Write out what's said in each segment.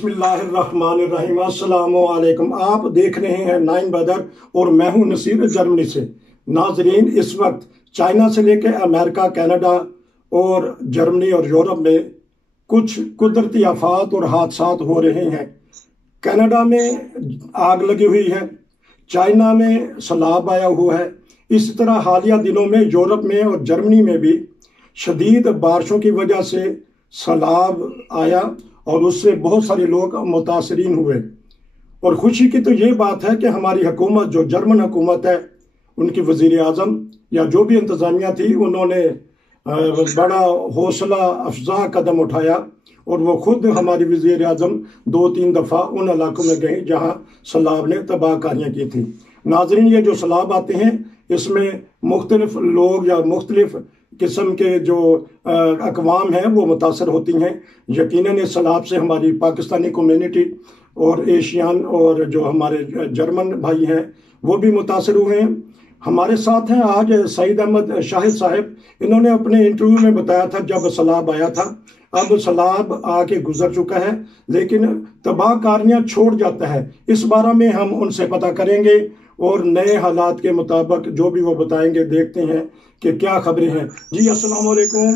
बिस्मिल्लाहिर्रहमानिर्रहीम। अस्सलामु अलैकुम। आप देख रहे हैं नाइन बदर और मैं हूं नसीर जर्मनी से। नाजरीन, इस वक्त चाइना से लेकर अमेरिका, कनाडा और जर्मनी और यूरोप में कुछ कुदरती आफात और हादसात हो रहे हैं। कनाडा में आग लगी हुई है, चाइना में सैलाब आया हुआ है। इस तरह हालिया दिनों में यूरोप में और जर्मनी में भी शदीद बारिशों की वजह से सैलाब आया और उससे बहुत सारे लोग मुतासरीन हुए। और खुशी की तो ये बात है कि हमारी हुकूमत, जो जर्मन हुकूमत है, उनकी वज़ीर आज़म या जो भी इंतज़ामिया थी, उन्होंने बड़ा हौसला अफजा कदम उठाया और वो खुद हमारी वज़ीर आज़म 2-3 दफ़ा उन इलाकों में गए जहाँ सैलाब ने तबाहकारियाँ की थी। नाज़रीन, ये जो सैलाब आते हैं इसमें मुख्तलिफ लोग या मुख्तलिफ किस्म के जो अकवाम हैं वो मुतासर होती हैं। यकीनन इस सैलाब से हमारी पाकिस्तानी कम्युनिटी और एशियन और जो हमारे जर्मन भाई हैं वो भी मुतासर हुए हैं। हमारे साथ हैं आज सईद अहमद शाहिद साहब। इन्होंने अपने इंटरव्यू में बताया था जब सैलाब आया था, अब सैलाब आके गुजर चुका है लेकिन तबाहकारियाँ छोड़ जाता है। इस बारे में हम उनसे पता करेंगे और नए हालात के मुताबिक जो भी वो बताएंगे, देखते हैं कि क्या खबरें हैं। जी अस्सलाम वालेकुम।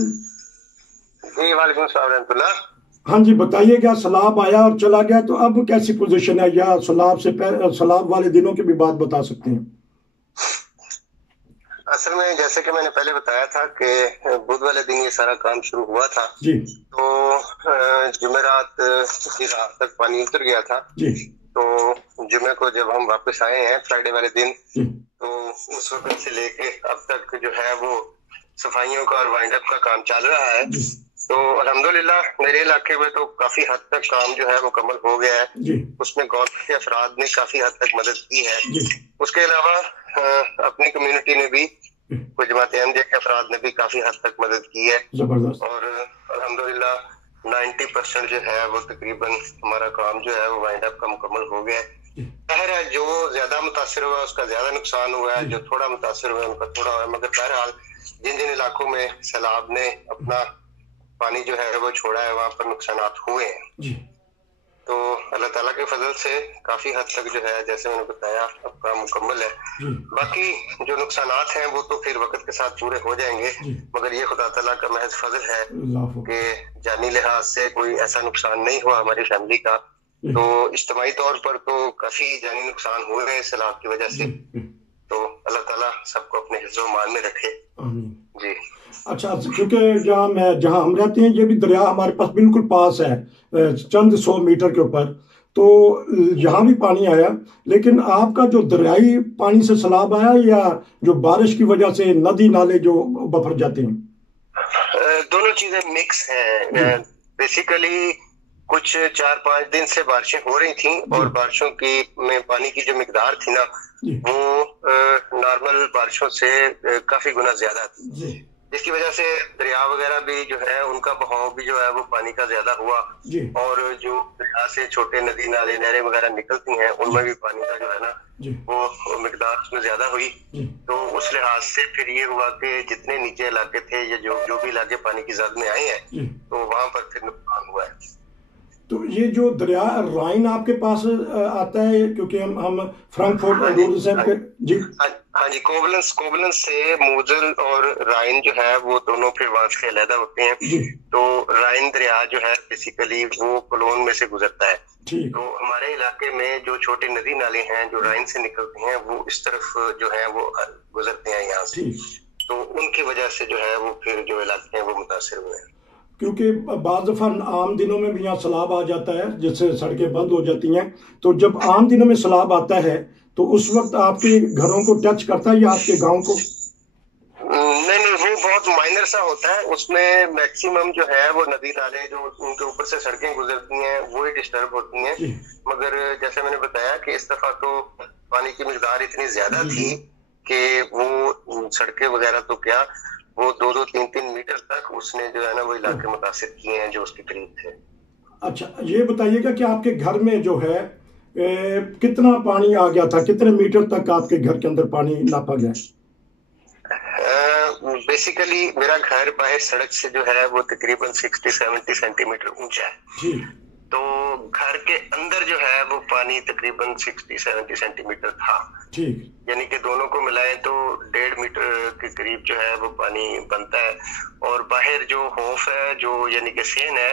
जी वालेकुम सलाम रहमतुल्लाह। हाँ जी, बताइए, क्या सैलाब आया और चला गया, तो अब कैसी पोजीशन है, या सैलाब वाले दिनों की भी बात बता सकते हैं? असल में जैसे कि मैंने पहले बताया था कि बुध वाले दिन ये सारा काम शुरू हुआ था जी। तो जुमेरात की रात तक पानी उतर गया था जी। तो जुमे को जब हम वापस आए हैं फ्राइडे वाले दिन जी। तो उस वक्त से लेके अब तक जो है वो सफाइयों का और वाइंड अप का काम चल रहा है। तो अल्हम्दुलिल्लाह मेरे इलाके में तो काफी हद तक काम जो है मुकम्मल हो गया है जी। उसमें गवर्नमेंट के अफराद ने काफी हद तक मदद की है जी। उसके अलावा अपनी कम्युनिटी ने भी, कुछ जमात अहमदिया के अफराद ने भी काफी हद तक मदद की है। जबरदस्त। और अल्हम्दुलिल्लाह 90% जो है वो तकरीबन हमारा काम जो है वो वाइंड अप का मुकम्मल हो गया है। जाहिर है जो ज्यादा मुतासर हुआ है उसका ज्यादा नुकसान हुआ है, जो थोड़ा मुतासर हुआ है उनका थोड़ा हुआ है, मगर बहरहाल जिन जिन इलाकों में सैलाब ने अपना पानी जो है वो छोड़ा है वहां पर नुकसान हुए हैं। तो अल्लाह ताला के फजल से काफी हद तक जो है जैसे मैंने बताया अब काम मुकम्मल है। बाकी जो नुकसानात हैं वो तो फिर वक्त के साथ पूरे हो जाएंगे, मगर ये खुदा ताला का महज फजल है कि जानी लिहाज से कोई ऐसा नुकसान नहीं हुआ हमारी फैमिली का। तो इज्तिमाई तौर पर तो काफी जानी नुकसान हुए हैं सैलाब की वजह से। तो अल्लाह ताला सबको अपने हिफ्ज़ मान में रखे। जी। अच्छा, क्योंकि जहाँ हम रहते हैं ये भी दरिया हमारे पास बिल्कुल पास है, चंद 100 मीटर के ऊपर, तो यहाँ भी पानी आया। लेकिन आपका जो दरियाई पानी से सैलाब आया या जो बारिश की वजह से नदी नाले जो बफर जाते हैं? दोनों चीजें मिक्स हैं। बेसिकली कुछ 4-5 दिन से बारिशें हो रही थी और बारिशों की में पानी की जो मिकदार थी ना वो नॉर्मल बारिशों से काफी गुना ज्यादा थी, जिसकी वजह से दरिया वगैरह भी जो है उनका बहाव भी जो है वो पानी का ज्यादा हुआ और जो दरिया से छोटे नदी नाले नहरें वगैरह निकलती हैं उनमें भी पानी का जो है ना वो मिकदार उसमें ज्यादा हुई। तो उस लिहाज से फिर ये हुआ कि जितने नीचे इलाके थे या जो भी इलाके पानी की जद में आए हैं तो वहां पर फिर नुकसान हुआ है। तो ये जो दरिया राइन आपके पास आता है, क्योंकि हम फ्रैंकफर्ट और जी हाँ जी, कोवलेंस से मोजल और राइन जो है वो दोनों फिर वहां से अलहदा होते हैं। तो राइन दरिया जो है बेसिकली वो कोलोन में से गुजरता है। तो हमारे इलाके में जो छोटे नदी नाले हैं जो राइन से निकलते हैं वो इस तरफ जो है वो गुजरते हैं यहाँ से, तो उनकी वजह से जो है वो फिर जो इलाके हैं वो मुतासिर हुए हैं। क्योंकि बाज़ दफ़ा आम दिनों में भी यहाँ सैलाब आ जाता है जिससे सड़कें बंद हो जाती हैं। तो जब आम दिनों में सैलाब आता है तो उस वक्त आपके घरों को टच करता है या आपके गांव को? नहीं, वो बहुत माइनर सा होता है। उसमें मैक्सिमम जो है वो नदी नाले जो उनके ऊपर से सड़कें गुजरती हैं वो ही डिस्टर्ब होती हैं। मगर जैसे मैंने बताया कि इस दफा तो पानी की मिकदार इतनी ज्यादा थी कि वो सड़कें वगैरह तो क्या वो 2-3 मीटर तक उसने जो है ना वो इलाके मुतासिर किए हैं जो उसके करीब थे। अच्छा, ये बताइएगा कि आपके घर में जो है कितना पानी आ गया था, कितने मीटर तक आपके घर के अंदर पानी नापा गया? बेसिकली मेरा घर बाहर सड़क से जो है वो तकरीबन 60-70 सेंटीमीटर ऊंचा है। तो घर के अंदर जो है वो पानी तकरीबन 60-70 सेंटीमीटर था। ठीक, यानी कि दोनों को मिलाएं तो 1.5 मीटर के करीब जो है वो पानी बनता है। और बाहर जो हौफ है, जो यानी कि सेन है,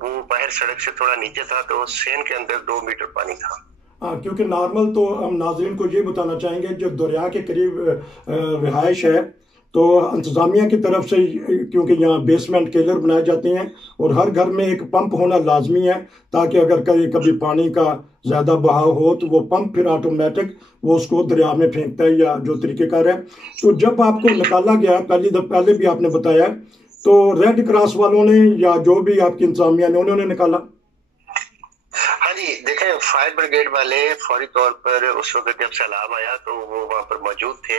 वो बाहर सड़क से थोड़ा नीचे था, तो सेन के अंदर 2 मीटर पानी था। हाँ, क्योंकि नॉर्मल तो हम नाज़रीन को ये बताना चाहेंगे, जो दरिया के करीब रिहाइश है तो इंतज़ामिया की तरफ से, क्योंकि यहाँ बेसमेंट केलर बनाए जाते हैं और हर घर में एक पंप होना लाजमी है, ताकि अगर कभी पानी का ज़्यादा बहाव हो तो वो पंप फिर ऑटोमेटिक वो उसको दरिया में फेंकता है, या जो तरीक़ेकार है। तो जब आपको निकाला गया, पहले भी आपने बताया, तो रेड क्रॉस वालों ने या जो भी आपकी इंतज़ामिया ने, उन्होंने निकाला? देखें, फायर ब्रिगेड वाले फौरी तौर पर उस वक्त जब सैलाब आया तो वो वहाँ पर मौजूद थे,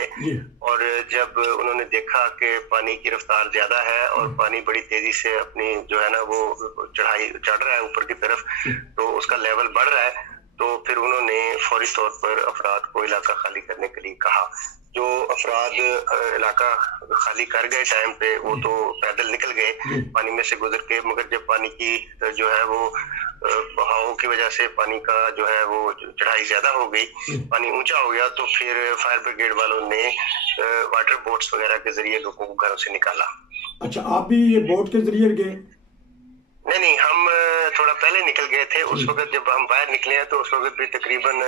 और जब उन्होंने देखा कि पानी की रफ्तार ज्यादा है और पानी बड़ी तेजी से अपनी जो है ना वो चढ़ रहा है ऊपर की तरफ, तो उसका लेवल बढ़ रहा है, तो फिर उन्होंने फौरी तौर पर अफराद को इलाका खाली करने के लिए कहा। जो अफराद इलाका खाली कर गए टाइम पे, वो तो पैदल निकल गए पानी में से गुजर के, मगर जब पानी की जो है वो बहाव की वजह से पानी का जो है वो चढ़ाई ज्यादा हो गई, पानी ऊंचा हो गया, तो फिर फायर ब्रिगेड वालों ने वाटर बोट्स वगैरह के जरिए लोगों को घरों से निकाला। अच्छा, आप भी ये बोट के जरिए गए? नहीं, हम थोड़ा पहले निकल गए थे। उस वक्त जब हम बाहर निकले हैं तो उस वक्त भी तकरीबन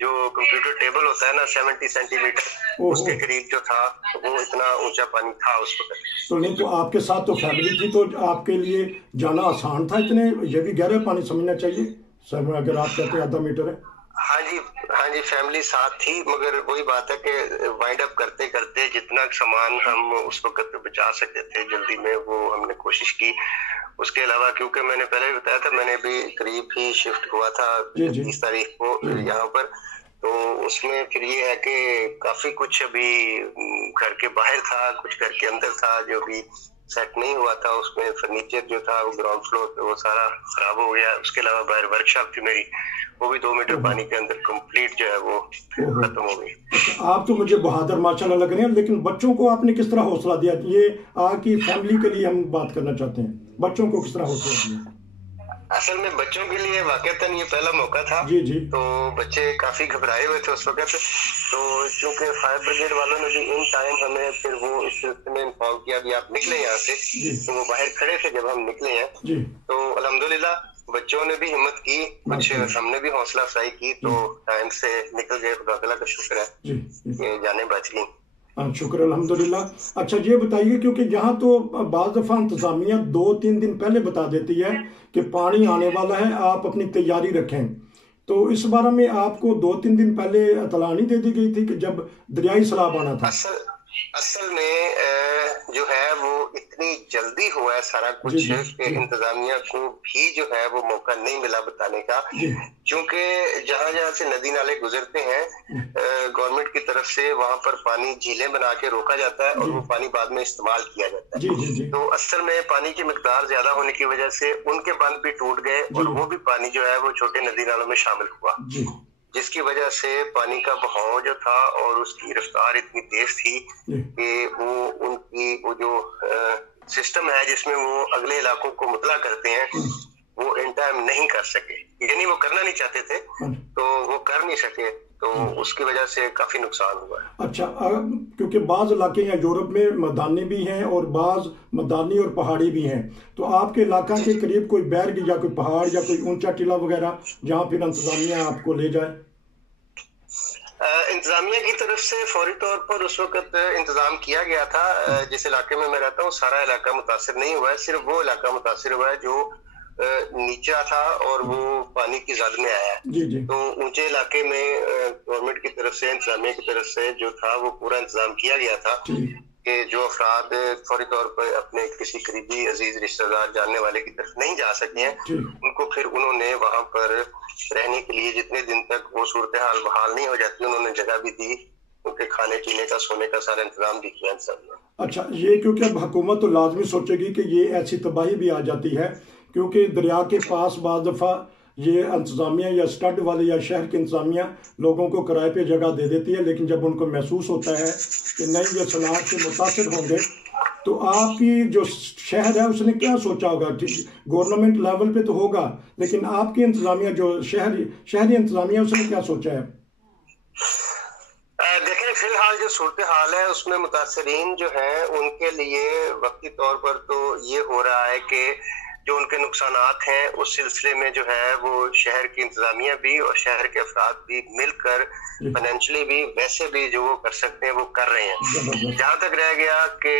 जो कंप्यूटर टेबल होता है ना 70 सेंटीमीटर, उसके करीब जो था वो इतना ऊंचा पानी था उस वक्त। तो नहीं, तो आपके साथ तो फैमिली थी, तो आपके लिए जाना आसान था? इतने ये भी गहरा पानी समझना चाहिए सर, अगर आप कहते हैं आधा मीटर है। हाँ जी, फैमिली साथ थी, मगर वही बात है कि वाइंड अप करते करते जितना सामान हम उस वक्त बचा सकते थे जल्दी में, वो हमने कोशिश की। उसके अलावा, क्योंकि मैंने पहले भी बताया था, मैंने भी करीब ही शिफ्ट हुआ था 30 तारीख को यहाँ पर, तो उसमें फिर ये है कि काफी कुछ अभी घर के बाहर था, कुछ घर के अंदर था जो भी सेट नहीं हुआ था। उसमें फर्नीचर जो था वो ग्राउंड फ्लोर पे वो सारा खराब हो गया। उसके अलावा बाहर वर्कशॉप थी मेरी, वो भी 2 मीटर पानी के अंदर कंप्लीट जो है वो खत्म हो गई। आप तो मुझे बहादुर माशाल्लाह लग रहे हैं, लेकिन बच्चों को आपने किस तरह हौसला दिया? ये आपकी फैमिली के लिए हम बात करना चाहते हैं, बच्चों को किस तरह हौसला दिया? असल में बच्चों के लिए वाकईतन ये पहला मौका था। जी। तो बच्चे काफी घबराए हुए थे उस वक्त, तो चूंकि फायर ब्रिगेड वालों ने भी इन टाइम हमें फिर वो इस सिलसिले में इन्फॉर्म किया कि आप निकले यहाँ से, तो वो बाहर खड़े थे जब हम निकले हैं। तो अल्हम्दुलिल्लाह बच्चों ने भी हिम्मत की, कुछ हमने भी हौसला अफजाई की, तो टाइम से निकल गए। खुदा तआला का शुक्र है ये जाने बच गई। शुक्र अल्हम्दुलिल्लाह। अच्छा, ये बताइए, क्योंकि यहाँ तो बाज़ दफ़ा इंतज़ामिया 2-3 दिन पहले बता देती है कि पानी आने वाला है, आप अपनी तैयारी रखें, तो इस बारे में आपको 2-3 दिन पहले इत्तला नहीं दे दी गई थी कि जब दरियाई सैलाब आना था? असल में जो है वो इतनी जल्दी हुआ है सारा कुछ कि इंतजामिया को भी जो है वो मौका नहीं मिला बताने का, क्योंकि जहाँ जहाँ से नदी नाले गुजरते हैं गवर्नमेंट की तरफ से वहाँ पर पानी झीलें बना के रोका जाता है और वो पानी बाद में इस्तेमाल किया जाता है। तो असल में पानी की मिकदार ज्यादा होने की वजह से उनके बंद भी टूट गए और वो भी पानी जो है वो छोटे नदी नालों में शामिल हुआ, जिसकी वजह से पानी का बहाव जो था और उसकी रफ्तार इतनी तेज थी कि वो उनकी वो जो सिस्टम है जिसमें वो अगले इलाकों को मुतला करते हैं वो इन टाइम नहीं कर सके, यानी वो करना नहीं चाहते थे तो वो कर नहीं सके, तो उसकी वजह से काफी नुकसान हुआ है। अच्छा, क्योंकि बाज इलाके या यूरोप में मैदानी भी हैं और बाज मैदानी और पहाड़ी भी हैं, तो आपके इलाका के करीब कोई बैर्ग या कोई पहाड़ या कोई ऊंचा टीला वगैरह जहाँ फिर इंतजामिया आपको ले जाए? इंतजामिया की तरफ से फौरी तौर पर उस वक्त इंतजाम किया गया था। जिस इलाके में मैं रहता हूँ सारा इलाका मुतासिर नहीं हुआ है, सिर्फ वो इलाका मुतासिर हुआ है जो नीचा था और वो पानी की जद में आया है। तो ऊंचे इलाके में गवर्नमेंट की तरफ से इंतजामिया की तरफ से जो था वो पूरा इंतजाम किया गया था कि जो अफराद फौरी तौर पर अपने किसी करीबी अजीज रिश्तेदार जानने वाले की तरफ नहीं जा सके हैं उनको फिर उन्होंने वहां पर रहने के लिए जितने दिन तक वो सूरत हाल बहाल नहीं हो जाती उन्होंने जगह भी दी, उनके खाने पीने का सोने का सारा इंतजाम भी किया सब। अच्छा, ये क्योंकि अब हुकूमत तो लाजमी सोचेगी कि ये ऐसी तबाही भी आ जाती है, क्योंकि दरिया के पास बाज़ दफ़ा ये इंतज़ामिया या स्टड वाले या शहर की इंतज़ामिया लोगों को किराए पे जगह दे देती है, लेकिन जब उनको महसूस होता है कि नहीं ये सलाह से मुतासिर होंगे तो आपकी जो शहर है उसने क्या सोचा होगा? ठीक, गवर्नमेंट लेवल पे तो होगा, लेकिन आपकी इंतजामिया जो शहरी इंतजामिया उसने क्या सोचा है? देखिए, फिलहाल जो सूरत हाल है उसमें मुतासरीन जो है उनके लिए वक्ती तौर पर तो ये हो रहा है कि जो उनके नुकसानात हैं उस सिलसिले में जो है वो शहर की इंतजामिया भी और शहर के अफराद भी मिलकर फाइनेंशियली भी वैसे भी जो वो कर सकते हैं वो कर रहे हैं। जहां तक रह गया कि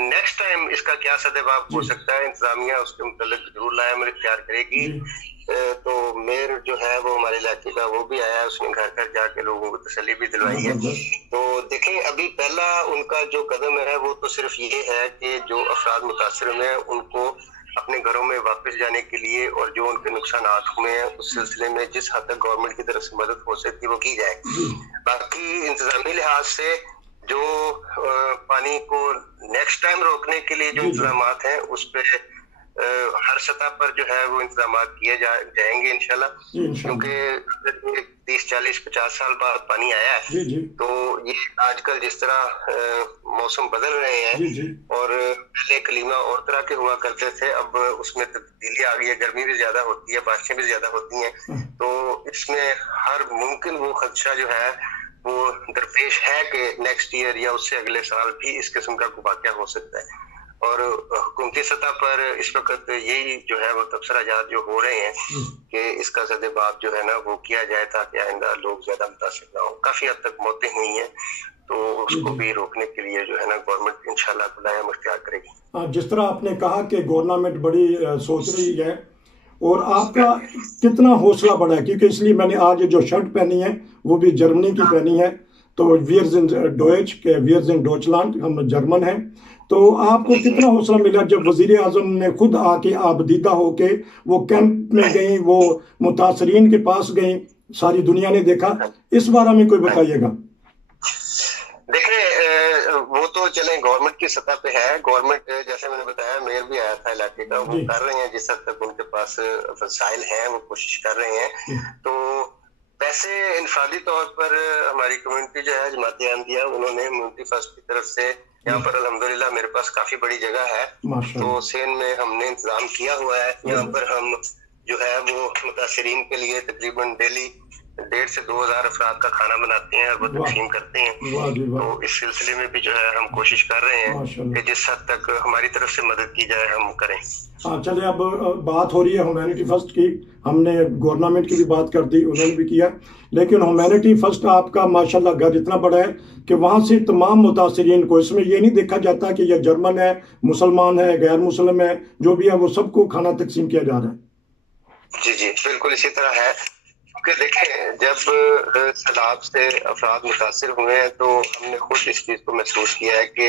नेक्स्ट टाइम इसका क्या सदेबाब हो सकता है, इंतजामिया उसके मुतल्लिक जरूर लाया इख्तियार करेगी। तो मेयर जो है वो हमारे इलाके का वो भी आया, उसने घर घर जाके लोगों को तसल्ली भी दिलवाई है। तो देखें, अभी पहला उनका जो कदम है वो तो सिर्फ ये है कि जो अफराद मुतासर हुए हैं उनको अपने घरों में वापस जाने के लिए और जो उनके नुकसानात हुए हैं उस सिलसिले में जिस हद तक गवर्नमेंट की तरफ से मदद हो सकती है वो की जाए। बाकी इंतजामी लिहाज से जो पानी को नेक्स्ट टाइम रोकने के लिए जो इंतजाम हैं उस पर हर सतह पर जो है वो इंतजाम किए जाएंगे इंशाल्लाह, क्योंकि 30, 40, 50 साल बाद पानी आया है। तो ये आजकल जिस तरह मौसम बदल रहे हैं और पहले कलीमा और तरह के हुआ करते थे, अब उसमें तब्दीली आ गई है, गर्मी भी ज्यादा होती है, बारिशें भी ज्यादा होती हैं। तो इसमें हर मुमकिन वो खदशा जो है वो दरपेश है कि नेक्स्ट ईयर या उससे अगले साल भी इस किस्म का वाक़या हो सकता है। और हुकूमती सतह पर इस वक्त यही जो है वो तबसराजात जो हो रहे हैं कि इसका सदेबाब जो है ना वो किया जाए ताकि आइंदा लोग ज्यादा मुतासिर ना हो। काफी हद तक मौतें हुई हैं, तो उसको भी रोकने के लिए जो है ना गवर्नमेंट इंशाल्लाह मुलायम इख्तियार करेगी। जिस तरह आपने कहा कि गवर्नमेंट बड़ी सोच रही है, और आपका कितना हौसला बढ़ा है, क्योंकि इसलिए मैंने आज जो शर्ट पहनी है वो भी जर्मनी की पहनी है। तो वियर्स इन डॉयच के वियर्स इन डॉचलैंड, हम जर्मन हैं। तो आपको कितना हौसला मिला जब वजीर आजम ने खुद आके आबदीदा होके वो कैंप में गई, वो मुतासरीन के पास गई, सारी दुनिया ने देखा। इस बारे में कोई बताइएगा। देखिए, वो तो चले गवर्नमेंट की सतह पे है। गवर्नमेंट जैसे मैंने बताया, मेयर भी आया था इलाके का, वो कर रहे हैं जिस हद तक उनके पास वसाइल हैं वो कोशिश कर रहे हैं। तो वैसे इनफरादी तौर पर हमारी कम्युनिटी जो है जमात अहमदिया, उन्होंने म्यूनिटी फर्स्ट की तरफ से यहाँ पर अल्हम्दुलिल्लाह मेरे पास काफी बड़ी जगह है, तो सेन में हमने इंतजाम किया हुआ है। यहाँ पर हम जो है वो मुतासरीन के लिए तकरीबन डेली 1,500 से 2,000 अफराद का खाना बनाते हैं और वो तकसीम करते हैं। तो इस सिलसिले में भी जो है हम कोशिश कर रहे हैं कि जिस हद तक हमारी तरफ से मदद की जाए हम करें। हाँ, चलिए, अब बात हो रही है ह्यूमैनिटी फर्स्ट की। हमने गवर्नमेंट की भी बात कर दी, उन्होंने भी किया, लेकिन ह्यूमैनिटी फर्स्ट आपका माशाल्लाह घर इतना बड़ा है कि वहाँ से तमाम मुतासरीन को, इसमें ये नहीं देखा जाता कि यह जर्मन है, मुसलमान है, गैर मुस्लिम है, जो भी है वो सबको खाना तकसीम किया जा रहा है। जी जी, बिल्कुल इसी तरह है। क्योंकि देखें, जब सैलाब से अफराद मुतासिर हुए हैं तो हमने खुद इस चीज को महसूस किया है कि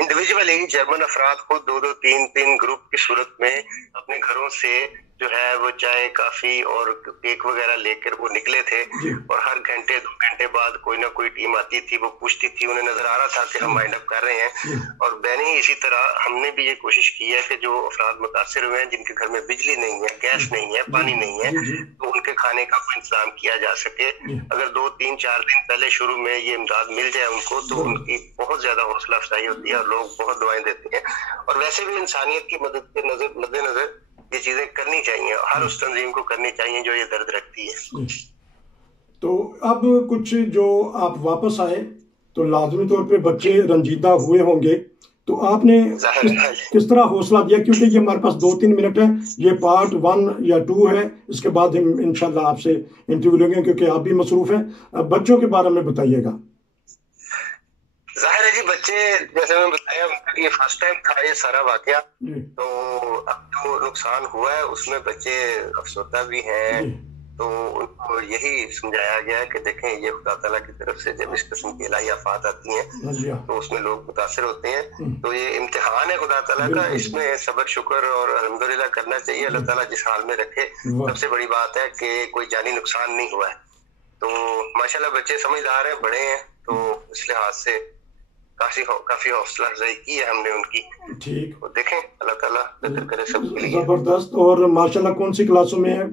इंडिविजुअली जर्मन अफराद खुद 2-2, 3-3 ग्रुप की सूरत में अपने घरों से जो है वो चाय, काफी और केक वगैरह लेकर वो निकले थे। और हर घंटे 2 घंटे बाद कोई ना कोई टीम आती थी, वो पूछती थी, उन्हें नजर आ रहा था कि हम वाइंड अप कर रहे हैं। और मैंने ही इसी तरह हमने भी ये कोशिश की है कि जो अफराद मुतासिर हुए हैं जिनके घर में बिजली नहीं है, गैस नहीं है, पानी नहीं है, तो उनके खाने का इंतजाम किया जा सके। अगर 2, 3, 4 दिन पहले शुरू में ये इमदाद मिल जाए उनको तो उनकी बहुत ज्यादा हौसला अफजाई होती है और लोग बहुत दुआएं देते हैं। और वैसे भी इंसानियत की मदद के मद्देनजर ये चीजें करनी चाहिए, हर उस तंजीम को करनी चाहिए जो ये दर्द रखती है। तो अब कुछ जो आप वापस आए तो लाजमी तौर पे बच्चे रंजीदा हुए होंगे, तो आपने किस तरह हौसला दिया? क्योंकि ये हमारे पास 2-3 मिनट है, ये पार्ट 1 या 2 है, इसके बाद हम इंशाल्लाह आपसे इंटरव्यू लेंगे क्योंकि आप भी मसरूफ हैं। बच्चों के बारे में बताइएगा। जाहिर है जी, बच्चे जैसे मैंने बताया ये फर्स्ट टाइम था ये सारा वाकया, तो अब जो नुकसान हुआ है उसमें बच्चे अफसरदा भी हैं। तो उनको यही समझाया गया है कि देखें, ये खुदा ताला की तरफ से जब इस किस्म की इलाही आफात आती हैं तो उसमें लोग मुतासिर होते हैं। तो ये इम्तिहान है खुदा ताला का, इसमें सब्र शुक्र और अल्हम्दुलिल्लाह करना चाहिए। अल्लाह ताला जिस हाल में रखे। सबसे बड़ी बात है कि कोई जानी नुकसान नहीं हुआ है। तो माशाल्लाह बच्चे समझदार हैं, बड़े हैं, तो इस लिहाज से काफी हौसला अफजाई की है हमने उनकी। ठीक, तो देखें अल्लाह ताला बेहतर करे सबके लिए। जबरदस्त। और माशाल्लाह कौन सी क्लासों में है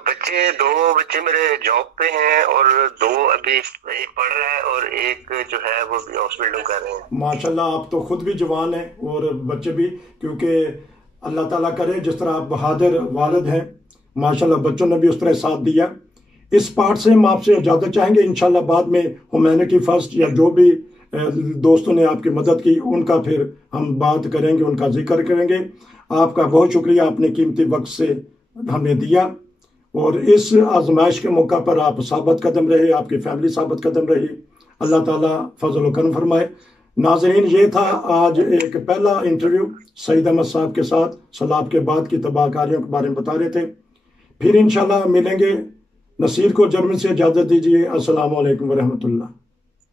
बच्चे? दो बच्चे मेरे जॉब पे हैं और दो अभी एक पढ़ रहा है और एक जो है वो भी हाउस बिल्डिंग कर रहे हैं। माशाल्लाह, आप तो खुद भी जवान हैं और बच्चे भी, क्योंकि अल्लाह ताला करे जिस तरह आप बहादुर वालिद हैं, माशाल्लाह बच्चों ने भी उस तरह साथ दिया। इस पार्ट से हम आपसे इजाज़त चाहेंगे, इंशाल्लाह बाद में ह्यूमैनिटी फर्स्ट या जो भी दोस्तों ने आपकी मदद की उनका फिर हम बात करेंगे, उनका जिक्र करेंगे। आपका बहुत शुक्रिया, आपने कीमती वक्त से हमें दिया और इस आजमाइश के मौका पर आप साबित कदम रहे, आपकी फैमिली साबित कदम रही। अल्लाह ताला फजल व करम फरमाए। नाजरीन, ये था आज एक पहला इंटरव्यू सईद अहमद साहब के साथ, सैलाब के बाद की तबाहकारियों के बारे में बता रहे थे। फिर इंशाल्लाह मिलेंगे। नसीर को जर्मनी से इजाज़त दीजिए। अस्सलाम वालेकुम व रहमतुल्लाह।